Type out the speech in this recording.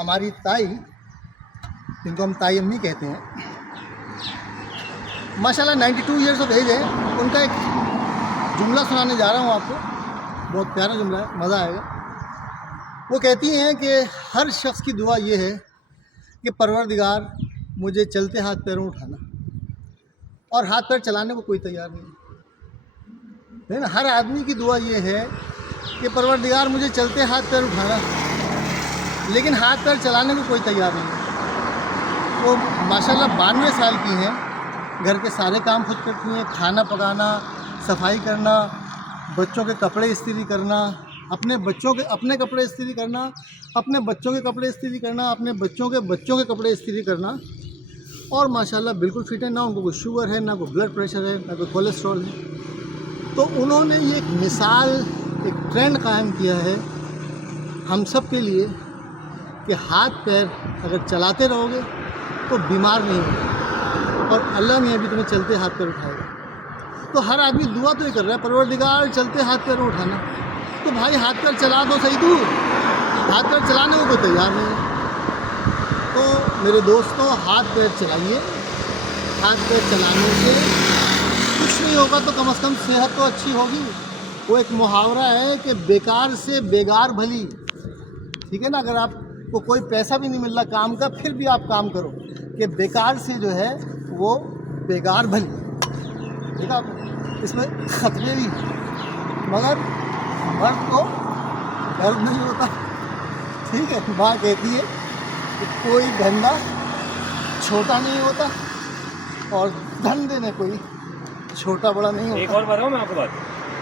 हमारी ताई, जिनको हम ताई अम्मी कहते हैं, माशाल्लाह 92 ईयर्स ऑफ एज है। उनका एक जुमला सुनाने जा रहा हूँ आपको, बहुत प्यारा जुमला है, मज़ा आएगा। वो कहती हैं कि हर शख्स की दुआ ये है कि परवरदिगार मुझे चलते हाथ पैरों उठाना, और हाथ पैर चलाने को कोई तैयार नहीं है ना। हर आदमी की दुआ ये है कि परवरदिगार मुझे चलते हाथ पैर उठाना, लेकिन हाथ पैर चलाने को कोई तैयार नहीं है। वो माशाल्लाह 92 साल की हैं, घर के सारे काम खुद करती हैं, खाना पकाना, सफाई करना, बच्चों के कपड़े इस्त्री करना, अपने कपड़े इस्त्री करना, अपने बच्चों के कपड़े इस्त्री करना, अपने बच्चों के कपड़े इस्त्री करना, और माशाल्लाह बिल्कुल फिट है। ना उनको कोई शुगर है, ना कोई ब्लड प्रेशर है, ना कोई कोलेस्ट्रॉल है। तो उन्होंने ये एक मिसाल, एक ट्रेंड कायम किया है हम सब के लिए कि हाथ पैर अगर चलाते रहोगे तो बीमार नहीं होगे, और अल्लाह ने अभी तुम्हें चलते हाथ पैर उठाएगा। तो हर आदमी दुआ तो ये कर रहा है, परवरदिगार चलते हाथ पैर उठाना। तो भाई हाथ पैर चला दो सही, तू हाथ पैर चलाने को कोई तैयार नहीं है। तो मेरे दोस्तों, हाथ पैर चलाइए। हाथ पैर चलाने से कुछ नहीं होगा तो कम से कम सेहत तो अच्छी होगी। वो एक मुहावरा है कि बेकार से बेगार भली, ठीक है ना। अगर आपको कोई पैसा भी नहीं मिल रहा काम का, फिर भी आप काम करो, कि बेकार से जो है वो बेगार भली। ठीक है, आप इसमें खतरे भी हैं, मगर मर्द को दर्द नहीं होता। ठीक है, माँ कहती है कि कोई धंधा छोटा नहीं होता, और धंधे में कोई छोटा बड़ा नहीं होता। एक और बताऊँ मैं आपको बात,